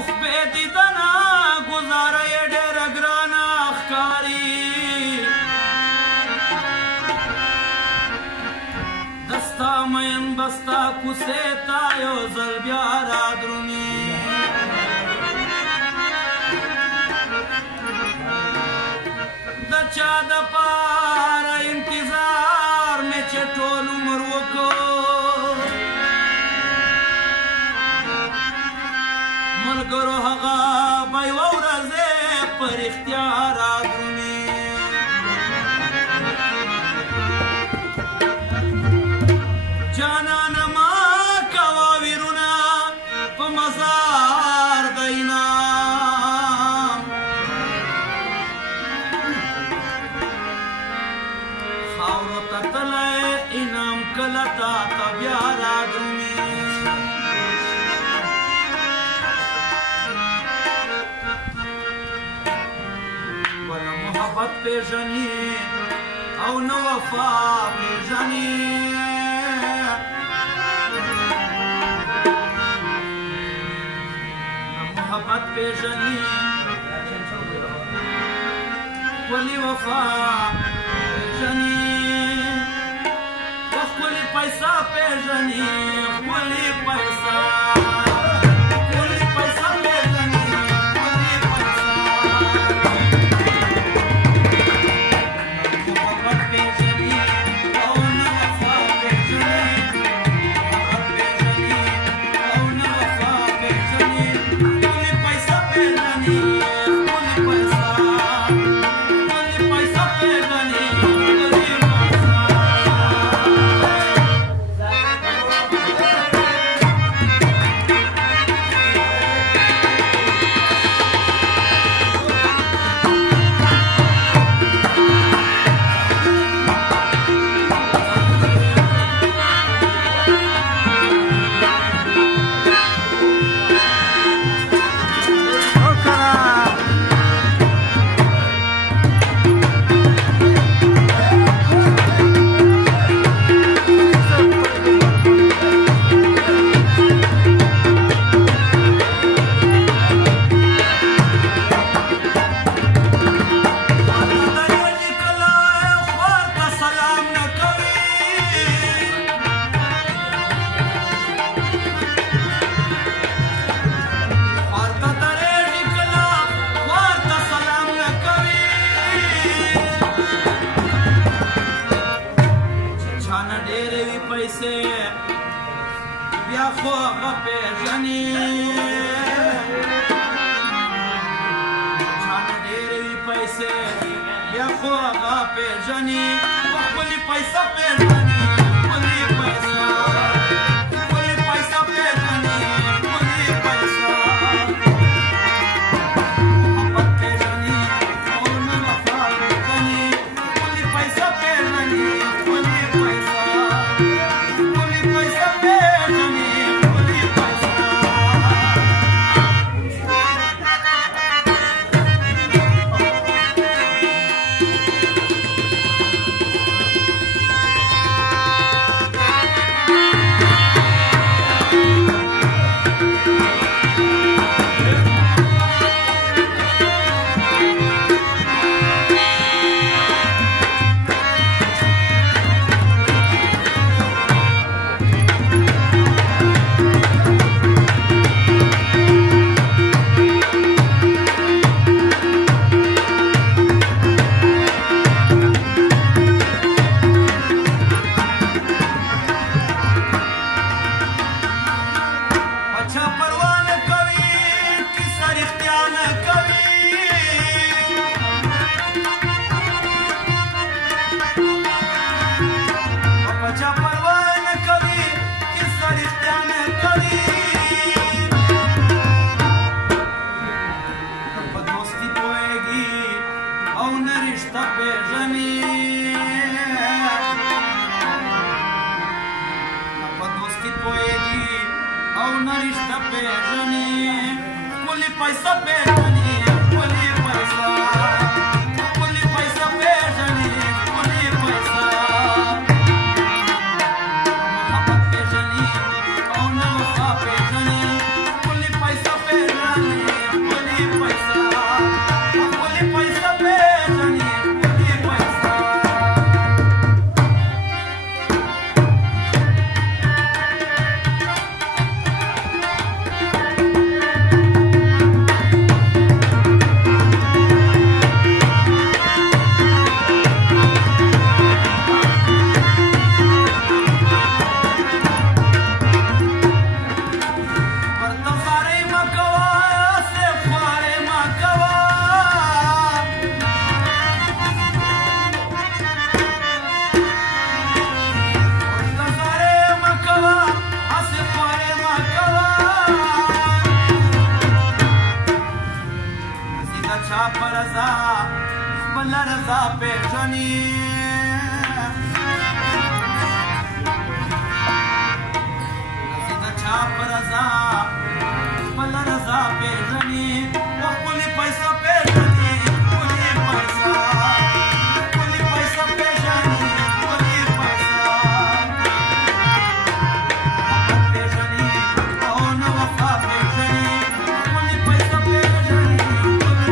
اوف بې دیدنه ګزاره یې ډېره ګرانه ښکاري دستا مین بستا کوڅې ته یو ځل بیا رادرومي د چا دپاره انتظار مې چې ټول عمر وکړ ملګرو هغه به یوه ورځ په رښتیا رادرومي جانانه ما کوه ویرونه په مزار د انعام خاورو ته تللی انعام کله تا ته بیا رادرومي ونه محبت پېژني او نه وفا پېژني محبت پېژني ولې وفا پېژني ښکلې پیسه پېژني ښکلې پیسه بیا خو هغه پېژني چانه ډېرې وي پیسې بیا خو هغه پېژني ښکلې پیسه پېژني ښکلې پیسه ښکلې پیسه پېژني ښکلې پیسه محبت پېژني او نه وفا پېژني ښکلې پیسه پېژني ښکلې پیسه पैसा पेजनी बोली पैसा पेजनी बोली पैसा मोहब्बत पेजनी कौन वफा पेजनी बोली पैसा पेजनी رضا خپل رضا پیژني زه د چا په رضا خپل رضا پیژني خپلې پیسې پیژني خپلې پیسې پیژني خپلې پیسې پیژني او نه وفا پیژني خپلې پیسې پیژني خپلې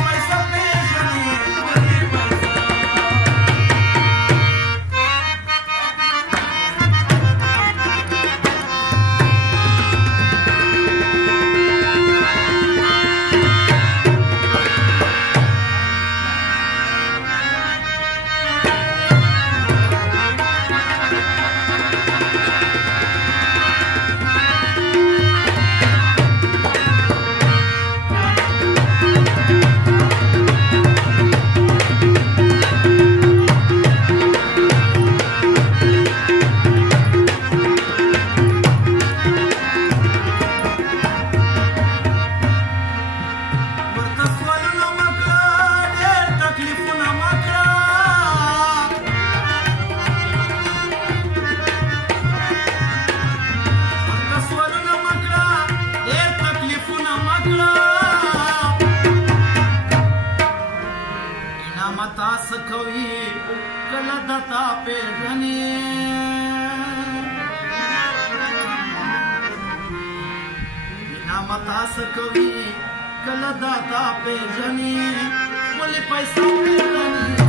پیسې پیژني خپلې پیسې متا سکوي کله دتا پیژني بنا متا سکوي کله دتا پیژني ولې پیسې پیژني